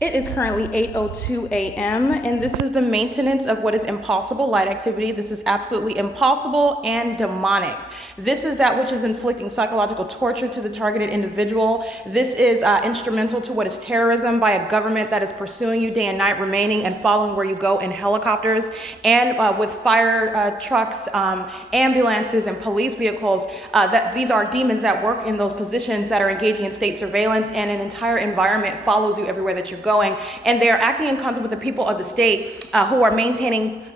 It is currently 8:02 a.m. and this is the maintenance of what is impossible light activity. This is absolutely impossible and demonic. This is that which is inflicting psychological torture to the targeted individual. This is instrumental to what is terrorism by a government that is pursuing you day and night, remaining and following where you go in helicopters and with fire trucks, ambulances, and police vehicles. That these are demons that work in those positions that are engaging in state surveillance, and an entire environment follows you everywhere that you're going. And they are acting in concert with the people of the state who are maintaining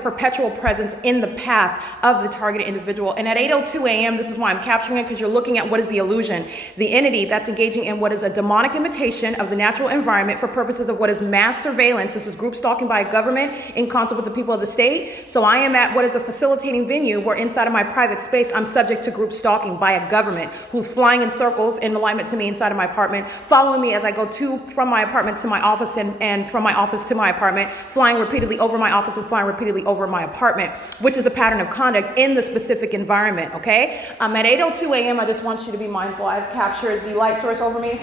perpetual presence in the path of the targeted individual. And at 8:02 a.m., this is why I'm capturing it, because you're looking at what is the illusion, the entity that's engaging in what is a demonic imitation of the natural environment for purposes of what is mass surveillance. This is group stalking by a government in concert with the people of the state. So I am at what is a facilitating venue where inside of my private space, I'm subject to group stalking by a government who's flying in circles in alignment to me inside of my apartment, following me as I go from my apartment to my office and from my office to my apartment, flying repeatedly over my office and flying repeatedly over my apartment, which is the pattern of conduct in the specific environment, okay? At 8:02 a.m., I just want you to be mindful. I've captured the light source over me.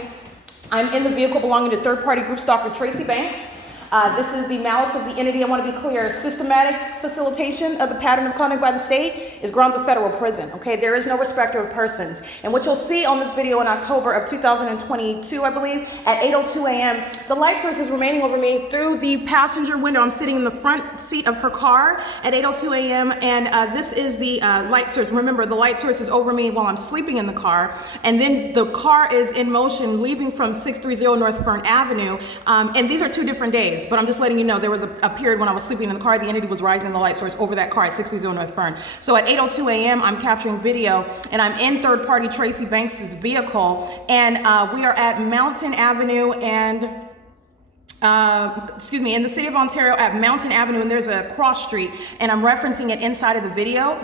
I'm in the vehicle belonging to third-party group stalker Tracy Banks. This is the malice of the entity. I want to be clear. Systematic facilitation of the pattern of conduct by the state is grounds of federal prison, okay? There is no respecter of persons. And what you'll see on this video in October of 2022, I believe, at 8:02 a.m., the light source is remaining over me through the passenger window. I'm sitting in the front seat of her car at 8:02 a.m., and this is the light source. Remember, the light source is over me while I'm sleeping in the car, and then the car is in motion leaving from 630 North Fern Avenue, and these are two different days. But I'm just letting you know there was a period when I was sleeping in the car, the entity was rising the light source over that car at 630 North Fern. So at 8:02 a.m., I'm capturing video, and I'm in third-party Tracy Banks' vehicle, and we are at Mountain Avenue and in the city of Ontario at Mountain Avenue, and there's a cross street, and I'm referencing it inside of the video,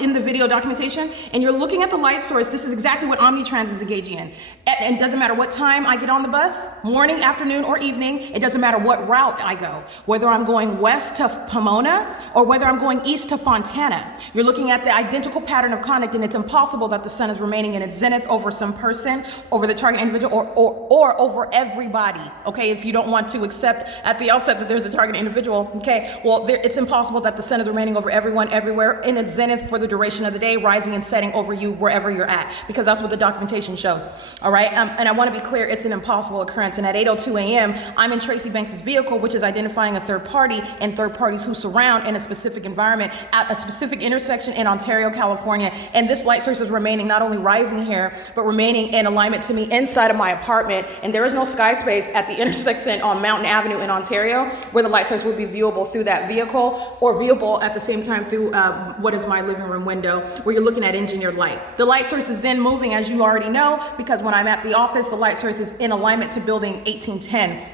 in the video documentation, and you're looking at the light source. This is exactly what Omnitrans is engaging in. And it doesn't matter what time I get on the bus, morning, afternoon, or evening. It doesn't matter what route I go, whether I'm going west to Pomona or whether I'm going east to Fontana. You're looking at the identical pattern of conduct, and it's impossible that the sun is remaining in its zenith over some person, over the target individual, or over everybody, okay? If you don't want to accept at the outset that there's a target individual, okay? Well, it's impossible that the sun is remaining over everyone, everywhere, in its zenith for the duration of the day, rising and setting over you wherever you're at, because that's what the documentation shows, all right? And I want to be clear, it's an impossible occurrence. And at 8:02 a.m., I'm in Tracy Banks' vehicle, which is identifying a third party and third parties who surround in a specific environment at a specific intersection in Ontario, California. And this light source is remaining not only rising here, but remaining in alignment to me inside of my apartment. And there is no sky space at the intersection on Mountain Avenue in Ontario where the light source would be viewable through that vehicle, or viewable at the same time through what is my living room window, where you're looking at engineered light. The light source is then moving, as you already know, because when I'm at the office, the light source is in alignment to building 1810.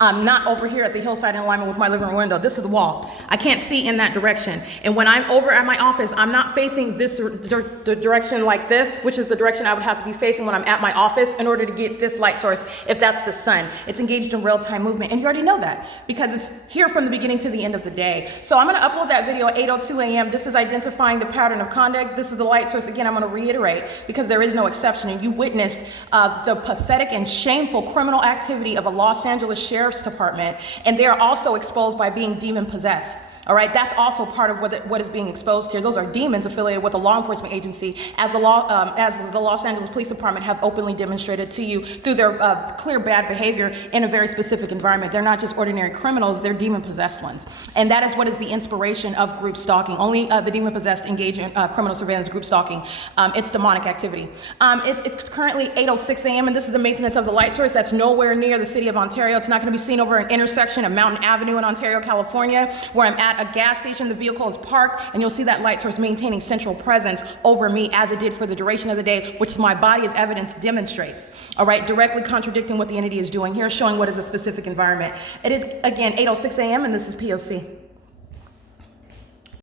I'm not over here at the hillside in alignment with my living room window. This is the wall. I can't see in that direction. And when I'm over at my office, I'm not facing this the direction like this, which is the direction I would have to be facing when I'm at my office in order to get this light source, if that's the sun. It's engaged in real-time movement, and you already know that because it's here from the beginning to the end of the day. So I'm going to upload that video at 8:02 a.m. This is identifying the pattern of conduct. This is the light source. Again, I'm going to reiterate, because there is no exception, and you witnessed the pathetic and shameful criminal activity of a Los Angeles Sheriff's Department, and they are also exposed by being demon possessed. All right, that's also part of what is being exposed here. Those are demons affiliated with a law enforcement agency, as the Los Angeles Police Department have openly demonstrated to you through their clear bad behavior in a very specific environment. They're not just ordinary criminals; they're demon-possessed ones, and that is what is the inspiration of group stalking. Only the demon-possessed engage in criminal surveillance group stalking. It's demonic activity. It's currently 8:06 a.m., and this is the maintenance of the light source. That's nowhere near the city of Ontario. It's not going to be seen over an intersection of Mountain Avenue in Ontario, California, where I'm at a gas station. The vehicle is parked, and you'll see that light source maintaining central presence over me as it did for the duration of the day, which my body of evidence demonstrates. All right, directly contradicting what the entity is doing here, showing what is a specific environment. It is, again, 8:06 a.m., and this is P.O.C.